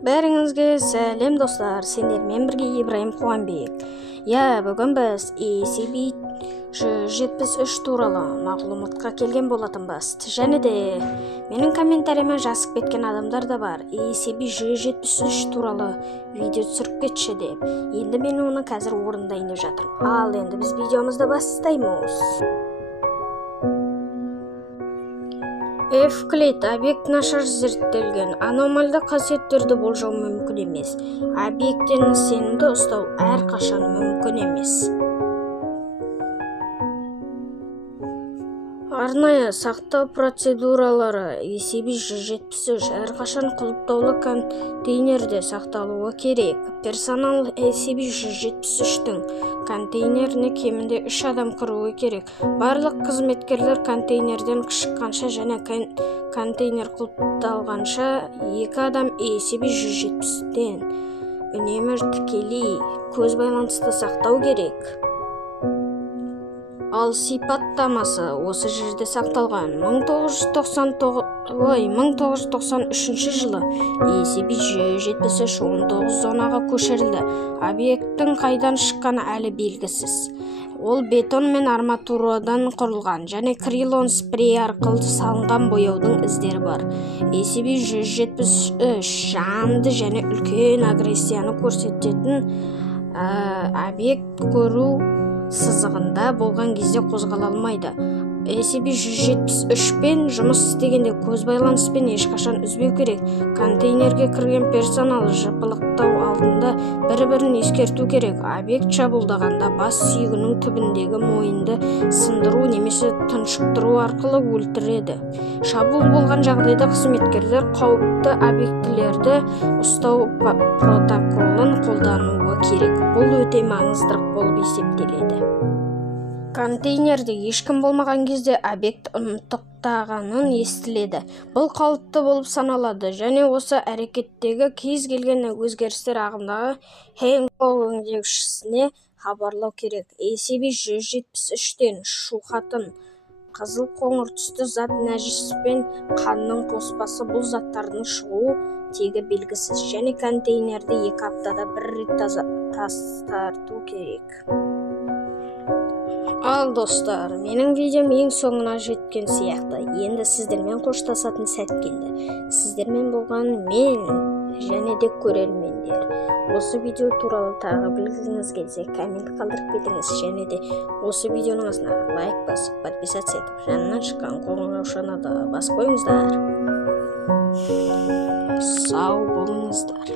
Бәріңізге сәлем достар, сендермен бірге Ибраим Қуанбек. Бүгін біз ECB173 туралы мағлұматқа келген болатынбыз. Және де менің комментарияма жазып кеткен адамдар да бар. ECB173 туралы видео түсіріп кетші деп. Енді мен оны қазір орындайын деп жатырмын. Ал енді біз видеомызды бастаймыз. Эвклид объект нашар зерттелген, аномальды қасиеттерді болжау мүмкін емес. Объектені сенімді ұстау әрқашан мүмкін емес. Арнайы сақтау процедуралары ECB173 әрқашан құлыптаулы контейнерде сақталуы керек. Персонал ECB173-тің контейнеріне кемінде 3 адам кіруі керек. Барлық қызметкерлер контейнерден шыққанша және контейнер құлыпталғанша 2 адам ECB173-тен үнемі тікелей көз байланысты сақтау керек. Ал сипаттамасы осы жерде сақталған. 1993 жылы ECB173 19 зонаға көшірілді. Объекттің қайдан шыққаны әлі белгісіз. Ол бетон мен арматурадан құрылған және крилон спрей арқылы салынған бояудың іздері бар. ECB173 жанды және үлкен агрессияны көрсететін объект көру сызығында болған кезде қозғала алмайды. ECB173-пен жұмыс істегенде көз байланыспен ешқашан үзбеу керек. Контейнерге кірген персонал жапылықтау алдында бір-бірін ескерту керек. Объект шабуылдағанда бас сүйегінің түбіндегі мойынды сындыру немесе тұншықтыру арқылы өлтіреді. Шабуыл болған жағдайда қызметкерлер қауіпті объектілерді ұстау протоколын қолдануы керек. Бұл өте маңыздырақ болып есептеледі. Контейнерде ешкім болмаған кезде объект ұмтықтағанын естіледі. Бұл қалыпты болып саналады және осы әрекеттегі кез келген өзгерістер ағымдағы Хэнкок өңдеушісіне хабарлау керек. ECB173-тен шұқатын қызыл қоңыр түсті зат нәжіс пен қанның қоспасы. Бұл заттардың шығу тегі белгісіз және контейнерді 2 аптада 1 рет тазарту керек. Ал достар, менің видеом ең соңына жеткен сияқты. Енді сіздермен қоштасатын сәт келді. Сіздермен болған мен және де көрермендер. Осы видео туралы тағы білгіңіз келсе, коммент қалдырып кетіңіз және де осы видеоның астына лайк басып, подписаться етіп, жанынан шыққан қоңыраушаны да басып қойыңыздар. Сау болыңыздар.